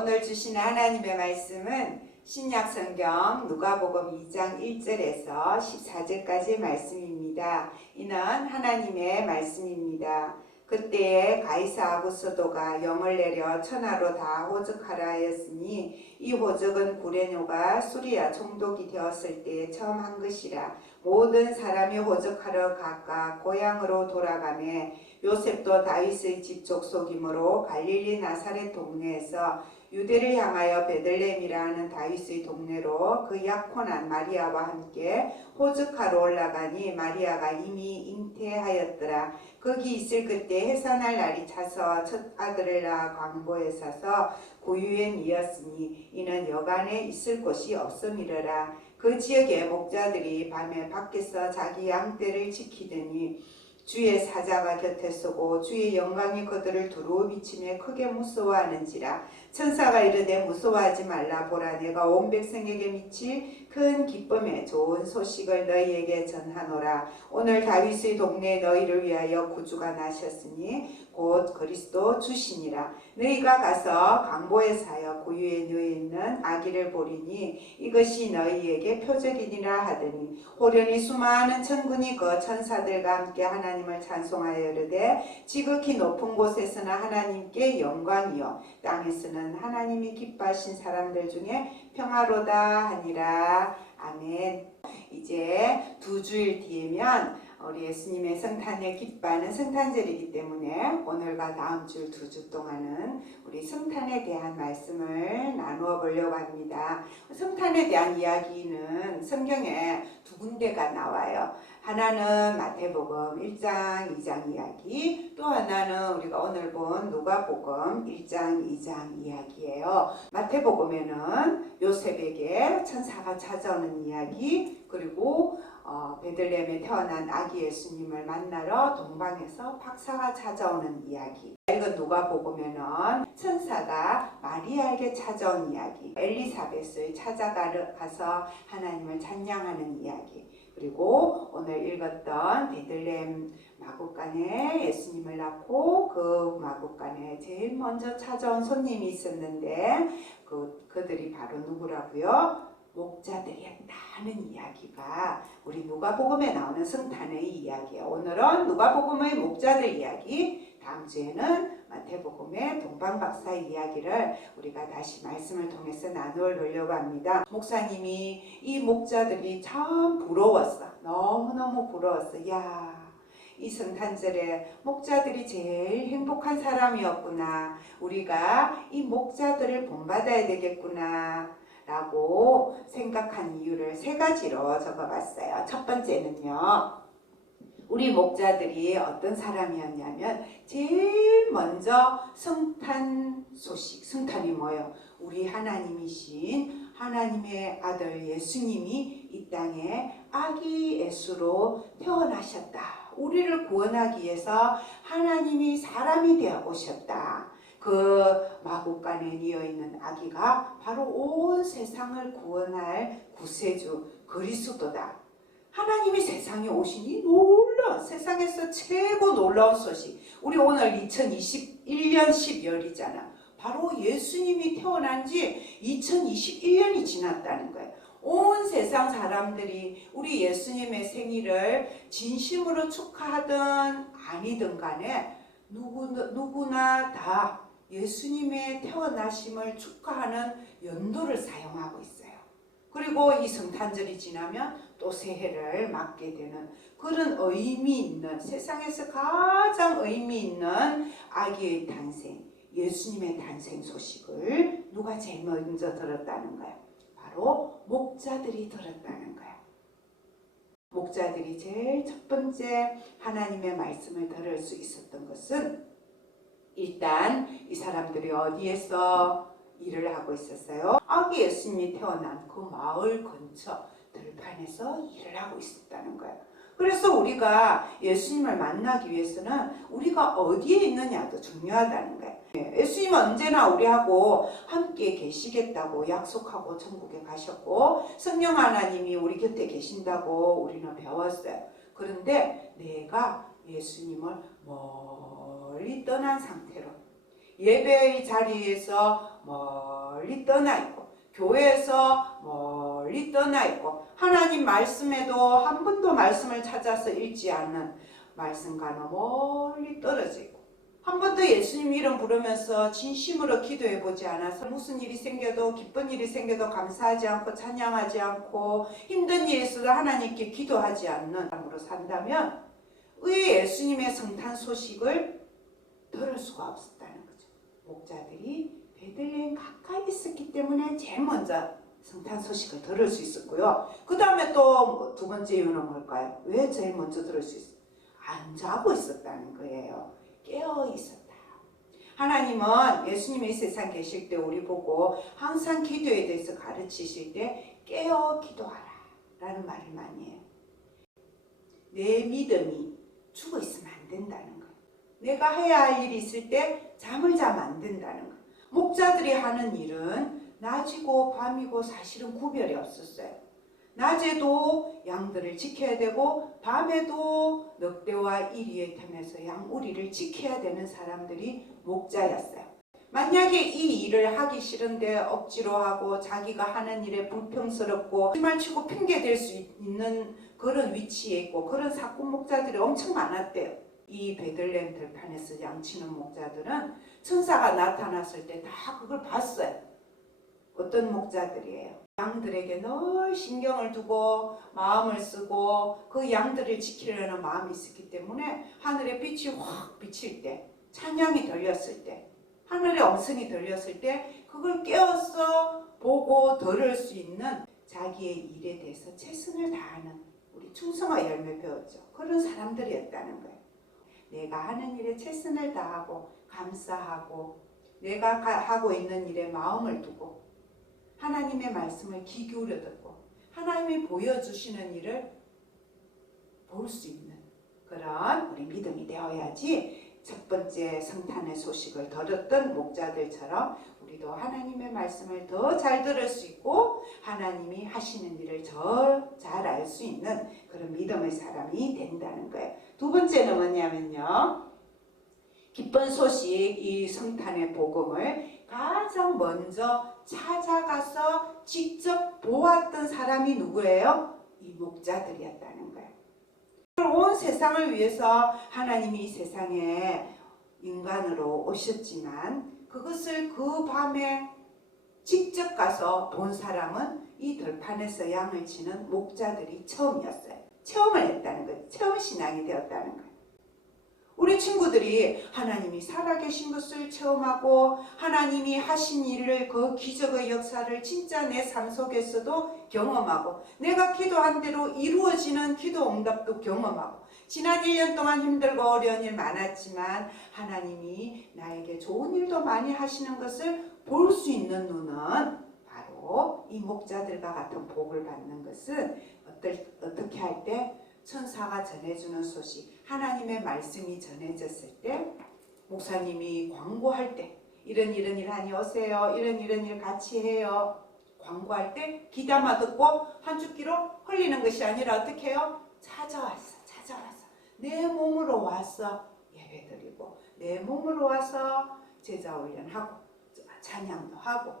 오늘 주신 하나님의 말씀은 신약 성경 누가복음 2장 1절에서 14절까지의 말씀입니다. 이는 하나님의 말씀입니다. 그때에 가이사 아구스도가 영을 내려 천하로 다 호적하라 하였으니 이 호적은 구레뇨가 수리아 총독이 되었을 때에 처음 한 것이라. 모든 사람이 호적하러 각각 고향으로 돌아가매 요셉도 다윗의 집 족속이므로 갈릴리 나사렛 동네에서 유대를 향하여 베들레헴이라 하는 다윗의 동네로 그 약혼한 마리아와 함께 호적하러 올라가니 마리아가 이미 잉태하였더라. 거기 있을 그때 해산할 날이 차서 첫 아들을 낳아 광고에 사서 고유엔이었으니 이는 여간에 있을 곳이 없음이러라. 그 지역의 목자들이 밤에 밖에서 자기 양떼를 지키더니 주의 사자가 곁에 서고 주의 영광이 그들을 두루 비치며 크게 무서워하는지라. 천사가 이르되 무서워하지 말라. 보라, 내가 온 백성에게 미칠 큰 기쁨의 좋은 소식을 너희에게 전하노라. 오늘 다윗의 동네에 너희를 위하여 구주가 나셨으니 곧 그리스도 주시니라. 너희가 가서 강보에 사여 구유에 누워 있는 아기를 보리니 이것이 너희에게 표적이니라 하더니 호련히 수많은 천군이 그 천사들과 함께 하나님을 찬송하여 이르되 지극히 높은 곳에서는 하나님께 영광이요 땅에서는 하나님이 기뻐하신 사람들 중에 평화로다 하니라. 아멘. 이제 2주일 뒤에면 우리 예수님의 성탄을 기뻐하는 성탄절이기 때문에 오늘과 다음 주 2주 동안은 우리 성탄에 대한 말씀을 나누어 보려고 합니다. 성탄에 대한 이야기는 성경에 2군데가 나와요. 하나는 마태복음 1장 2장 이야기, 또 하나는 우리가 오늘 본 누가복음 1장 2장 이야기예요. 마태복음에는 요셉에게 천사가 찾아오는 이야기, 그리고 베들레헴에 태어난 아기 예수님을 만나러 동방에서 박사가 찾아오는 이야기. 이건 누가복음에는 천사가 마리아에게 찾아온 이야기, 엘리사벳을 찾아가서 하나님을 찬양하는 이야기, 그리고 오늘 읽었던 베들레헴 마구간에 예수님을 낳고 그 마구간에 제일 먼저 찾아온 손님이 있었는데 그들이 바로 누구라고요? 목자들이었다는 이야기가 우리 누가복음에 나오는 성탄의 이야기예요. 오늘은 누가복음의 목자들 이야기, 다음 주에는 마태복음의 동방박사의 이야기를 우리가 다시 말씀을 통해서 나누어 보려고 합니다. 목사님이 이 목자들이 참 부러웠어. 너무너무 부러웠어. 야, 이 성탄절에 목자들이 제일 행복한 사람이었구나. 우리가 이 목자들을 본받아야 되겠구나 라고 생각한 이유를 3가지로 적어봤어요. 첫 번째는요, 우리 목자들이 어떤 사람이었냐면 제일 먼저 성탄 소식, 성탄이 뭐예요? 우리 하나님이신 하나님의 아들 예수님이 이 땅에 아기 예수로 태어나셨다. 우리를 구원하기 위해서 하나님이 사람이 되어 오셨다. 그 마구간에 뉘어있는 아기가 바로 온 세상을 구원할 구세주 그리스도다. 하나님이 세상에 오시니 놀라운, 세상에서 최고 놀라운 소식. 우리 오늘 2021년 12월이잖아. 바로 예수님이 태어난 지 2021년이 지났다는 거예요. 온 세상 사람들이 우리 예수님의 생일을 진심으로 축하하든 아니든 간에 누구나 다 예수님의 태어나심을 축하하는 연도를 사용하고 있어요. 그리고 이 성탄절이 지나면 또 새해를 맞게 되는 그런 의미 있는, 세상에서 가장 의미 있는 아기의 탄생, 예수님의 탄생 소식을 누가 제일 먼저 들었다는 거예요? 바로 목자들이 들었다는 거예요. 목자들이 제일 첫 번째 하나님의 말씀을 들을 수 있었던 것은 일단 이 사람들이 어디에서 일을 하고 있었어요? 아기 예수님이 태어난 그 마을 근처 들판에서 일을 하고 있었다는 거예요. 그래서 우리가 예수님을 만나기 위해서는 우리가 어디에 있느냐도 중요하다는 거예요. 예수님은 언제나 우리하고 함께 계시겠다고 약속하고 천국에 가셨고 성령 하나님이 우리 곁에 계신다고 우리는 배웠어요. 그런데 내가 예수님을 멀리 떠난 상태로 예배의 자리에서 멀리 떠나 있고 교회에서 멀리 떠나 있고 하나님 말씀에도 한 번도 말씀을 찾아서 읽지 않는 말씀과는 멀리 떨어져 있고 한 번도 예수님 이름 부르면서 진심으로 기도해 보지 않아서 무슨 일이 생겨도 기쁜 일이 생겨도 감사하지 않고 찬양하지 않고 힘든 일이 있어도 하나님께 기도하지 않는 사람으로 산다면 의 예수님의 성탄 소식을 들을 수가 없었다는 거죠. 목자들이 베들레헴 가까이 있었기 때문에 제일 먼저 성탄 소식을 들을 수 있었고요. 그 다음에 또 두 번째 이유는 뭘까요? 왜 제일 먼저 들을 수 있어요? 안 자고 있었다는 거예요. 깨어 있었다. 하나님은 예수님이 이 세상 계실 때 우리 보고 항상 기도에 대해서 가르치실 때 깨어 기도하라 라는 말을 많이 해요. 내 믿음이 죽어 있으면 안 된다는 거예요. 내가 해야 할 일이 있을 때 잠을 자면 안 된다는 거예요. 목자들이 하는 일은 낮이고 밤이고 사실은 구별이 없었어요. 낮에도 양들을 지켜야 되고 밤에도 늑대와 이리에 틈에서 양우리를 지켜야 되는 사람들이 목자였어요. 만약에 이 일을 하기 싫은데 억지로 하고 자기가 하는 일에 불평스럽고 말치고 핑계댈 수 있는 그런 위치에 있고 그런 사꾼 목자들이 엄청 많았대요. 이 베들레헴 들판에서 양치는 목자들은 천사가 나타났을 때 다 그걸 봤어요. 어떤 목자들이에요? 양들에게 늘 신경을 두고 마음을 쓰고 그 양들을 지키려는 마음이 있었기 때문에 하늘의 빛이 확 비칠 때, 찬양이 들렸을 때, 하늘의 음성이 들렸을 때 그걸 깨어서 보고 들을 수 있는 자기의 일에 대해서 최선을 다하는 우리 충성의 열매 배웠죠. 그런 사람들이었다는 거예요. 내가 하는 일에 최선을 다하고 감사하고 내가 하고 있는 일에 마음을 두고 하나님의 말씀을 귀 기울여 듣고 하나님이 보여주시는 일을 볼 수 있는 그런 우리 믿음이 되어야지 첫 번째 성탄의 소식을 들었던 목자들처럼 우리도 하나님의 말씀을 더 잘 들을 수 있고 하나님이 하시는 일을 더 잘 알 수 있는 그런 믿음의 사람이 된다는 거예요. 두 번째는 뭐냐면요. 기쁜 소식, 이 성탄의 복음을 가장 먼저 찾아가서 직접 보았던 사람이 누구예요? 이 목자들이었다는 거예요. 온 세상을 위해서 하나님이 이 세상에 인간으로 오셨지만 그것을 그 밤에 직접 가서 본 사람은 이 들판에서 양을 치는 목자들이 처음이었어요. 체험을 했다는 거예요. 체험 신앙이 되었다는 거예요. 우리 친구들이 하나님이 살아계신 것을 체험하고 하나님이 하신 일을 그 기적의 역사를 진짜 내 삶 속에서도 경험하고 내가 기도한 대로 이루어지는 기도 응답도 경험하고 지난 1년 동안 힘들고 어려운 일 많았지만 하나님이 나에게 좋은 일도 많이 하시는 것을 볼 수 있는 눈은 바로 이 목자들과 같은 복을 받는 것은 어떻게 할 때 천사가 전해주는 소식, 하나님의 말씀이 전해졌을 때 목사님이 광고할 때 이런 일 하니 오세요. 이런 일 같이 해요. 광고할 때 귀담아 듣고 한 주기로 흘리는 것이 아니라 어떻게 해요? 찾아왔어. 내 몸으로 와서 예배드리고 내 몸으로 와서 제자 훈련하고 찬양도 하고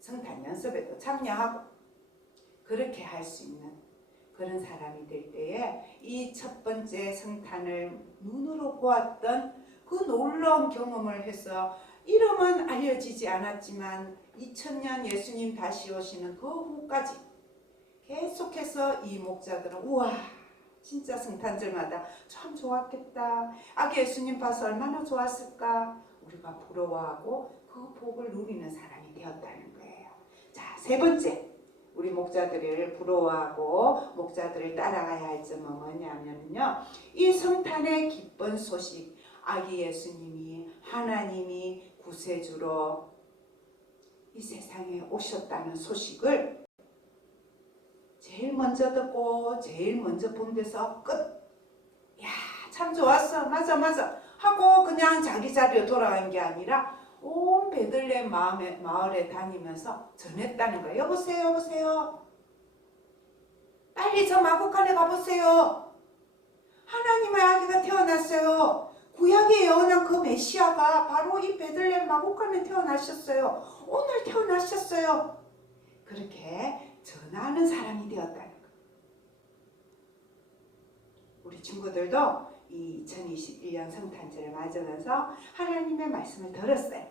성탄 연습에도 참여하고 그렇게 할 수 있는 그런 사람이 될 때에 이 첫 번째 성탄을 눈으로 보았던 그 놀라운 경험을 해서 이름은 알려지지 않았지만 2000년 예수님 다시 오시는 그 후까지 계속해서 이 목자들은 우와 진짜 성탄절마다 참 좋았겠다. 아기 예수님 봐서 얼마나 좋았을까. 우리가 부러워하고 그 복을 누리는 사람이 되었다는 거예요. 자, 세 번째. 우리 목자들을 부러워하고 목자들을 따라가야 할 점은 뭐냐면요. 이 성탄의 기쁜 소식, 아기 예수님이 하나님이 구세주로 이 세상에 오셨다는 소식을 제일 먼저 듣고 제일 먼저 본 데서 끝. 야, 참 좋았어. 맞아 하고 그냥 자기 자리로 돌아간 게 아니라 온 베들레헴 마을에 다니면서 전했다는 거예요. 여보세요. 빨리 저 마구간에 가보세요. 하나님의 아기가 태어났어요. 구약에 예언한 그 메시아가 바로 이 베들레헴 마곡간에 태어나셨어요. 오늘 태어나셨어요. 그렇게 전하는 사람이 되었다는 것. 우리 친구들도 이 2021년 성탄절을 맞으면서 하나님의 말씀을 들었어요.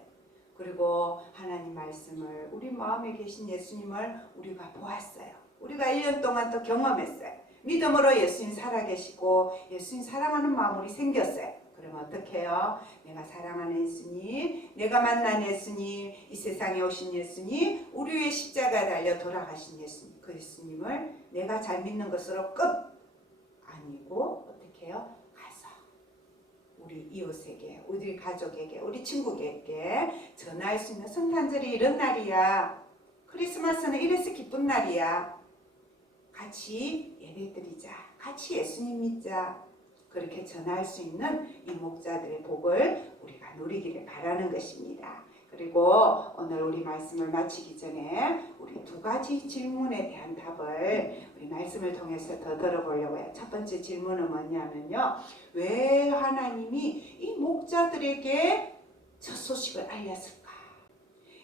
그리고 하나님 말씀을 우리 마음에 계신 예수님을 우리가 보았어요. 우리가 1년 동안 또 경험했어요. 믿음으로 예수님 살아계시고 예수님 사랑하는 마음이 생겼어요. 그러면 어떻게 해요? 내가 사랑하는 예수님, 내가 만난 예수님, 이 세상에 오신 예수님, 우리 위에 십자가에 달려 돌아가신 예수님, 그 예수님을 내가 잘 믿는 것으로 끝! 아니고 어떻게 해요? 가서 우리 이웃에게, 우리 가족에게, 우리 친구에게 전할 수 있는 성탄절이 이런 날이야. 크리스마스는 이래서 기쁜 날이야. 같이 예배드리자. 같이 예수님 믿자. 그렇게 전할 수 있는 이 목자들의 복을 우리가 누리기를 바라는 것입니다. 그리고 오늘 우리 말씀을 마치기 전에 우리 두 가지 질문에 대한 답을 우리 말씀을 통해서 더 들어보려고 해요. 첫 번째 질문은 뭐냐면요. 왜 하나님이 이 목자들에게 첫 소식을 알렸을까?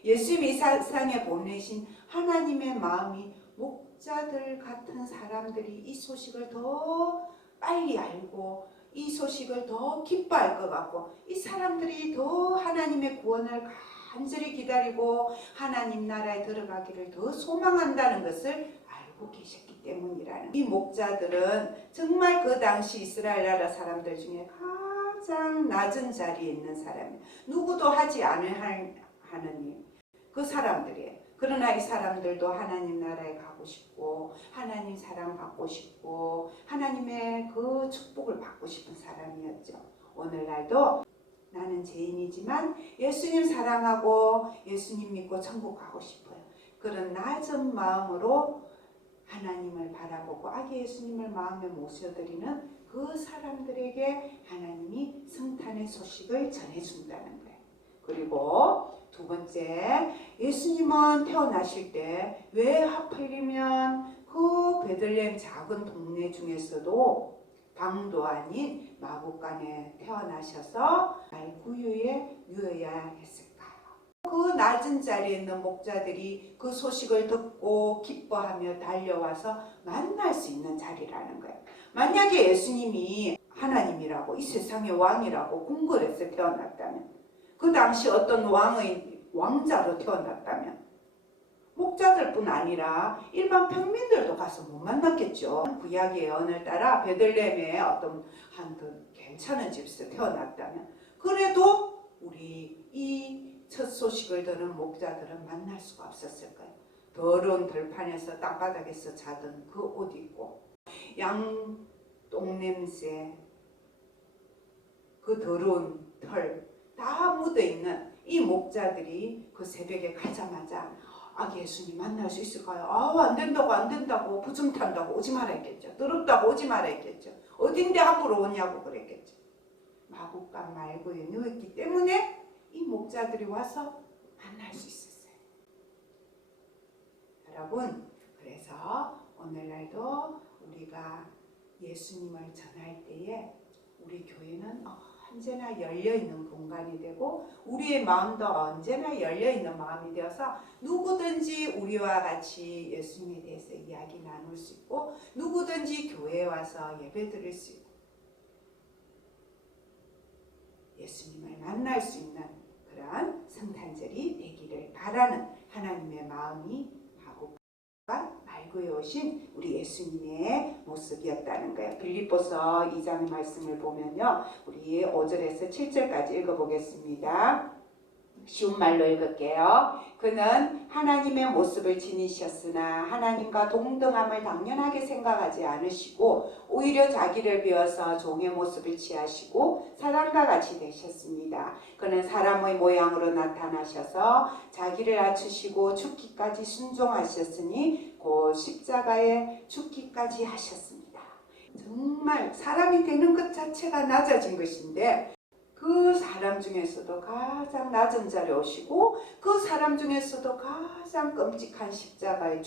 예수님이 이 세상에 보내신 하나님의 마음이 목자들 같은 사람들이 이 소식을 더 빨리 알고 이 소식을 더 기뻐할 것 같고 이 사람들이 더 하나님의 구원을 간절히 기다리고 하나님 나라에 들어가기를 더 소망한다는 것을 알고 계셨기 때문이라는. 이 목자들은 정말 그 당시 이스라엘 나라 사람들 중에 가장 낮은 자리에 있는 사람이에요. 누구도 하지 않을 하는 일. 그 사람들이에요. 그러나 이 사람들도 하나님 나라에 가고 싶고 하나님 사랑 받고 싶고 하나님의 그 축복을 받고 싶은 사람이었죠. 오늘날도 나는 죄인이지만 예수님 사랑하고 예수님 믿고 천국 가고 싶어요. 그런 낮은 마음으로 하나님을 바라보고 아기 예수님을 마음에 모셔드리는 그 사람들에게 하나님이 성탄의 소식을 전해준다는 거예요. 그리고 두 번째, 예수님은 태어나실 때 왜 하필이면 그 베들레헴 작은 동네 중에서도 방도 아닌 마곡간에 태어나셔서 말구유에 누워야 했을까요? 그 낮은 자리에 있는 목자들이 그 소식을 듣고 기뻐하며 달려와서 만날 수 있는 자리라는 거예요. 만약에 예수님이 하나님이라고 이 세상의 왕이라고 궁궐에서 태어났다면 그 당시 어떤 왕자로 태어났다면 목자들뿐 아니라 일반 평민들도 가서 못 만났겠죠. 구약의 예언을 따라 베들레헴의 어떤 한 괜찮은 집에서 태어났다면 그래도 우리 이 첫 소식을 들은 목자들은 만날 수가 없었을 거예요. 더러운 들판에서 땅바닥에서 자던 그 옷 입고 양 똥냄새 그 더러운 털 다 묻어있는 이 목자들이 그 새벽에 가자마자 아기 예수님 만날 수 있을까요? 안 된다고 부정 탄다고 오지 마라 했겠죠. 더럽다고 오지 마라 했겠죠. 어딘데 함부로 오냐고 그랬겠죠. 마곡간 말고에 누웠기 때문에 이 목자들이 와서 만날 수 있었어요. 여러분, 그래서 오늘날도 우리가 예수님을 전할 때에 우리 교회는 언제나 열려있는 공간이 되고 우리의 마음도 언제나 열려있는 마음이 되어서 누구든지 우리와 같이 예수님에 대해서 이야기 나눌 수 있고 누구든지 교회에 와서 예배 드릴 수 있고 예수님을 만날 수 있는 그런 성탄절이 되기를 바라는 하나님의 마음이 마곡간 말구에 오신 우리 예수님의 모습이었다는 거예요. 빌립보서 2장 말씀을 보면요. 우리 5절에서 7절까지 읽어보겠습니다. 쉬운 말로 읽을게요. 그는 하나님의 모습을 지니셨으나 하나님과 동등함을 당연하게 생각하지 않으시고 오히려 자기를 비워서 종의 모습을 취하시고 사람과 같이 되셨습니다. 그는 사람의 모양으로 나타나셔서 자기를 낮추시고 죽기까지 순종하셨으니 곧 십자가에 죽기까지 하셨습니다. 정말 사람이 되는 것 자체가 낮아진 것인데 그 사람 중에서도 가장 낮은 자리에 오시고 그 사람 중에서도 가장 끔찍한 십자가의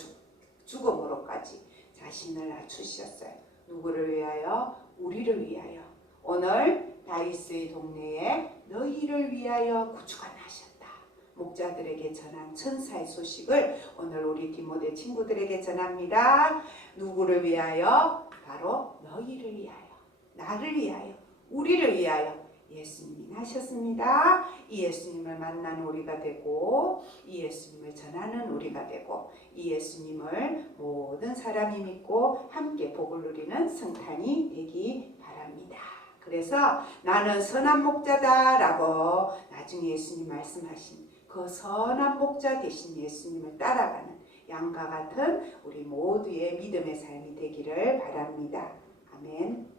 죽음으로까지 자신을 낮추셨어요. 누구를 위하여? 우리를 위하여. 오늘 다윗의 동네에 너희를 위하여 구주가 나셨다. 목자들에게 전한 천사의 소식을 오늘 우리 디모데 친구들에게 전합니다. 누구를 위하여? 바로 너희를 위하여, 나를 위하여, 우리를 위하여 예수님이 나셨습니다. 이 예수님을 만나는 우리가 되고 이 예수님을 전하는 우리가 되고 이 예수님을 모든 사람이 믿고 함께 복을 누리는 성탄이 되기 바랍니다. 그래서 나는 선한 목자다 라고 나중에 예수님 말씀하신 그 선한 목자 되신 예수님을 따라가는 양과 같은 우리 모두의 믿음의 삶이 되기를 바랍니다. 아멘.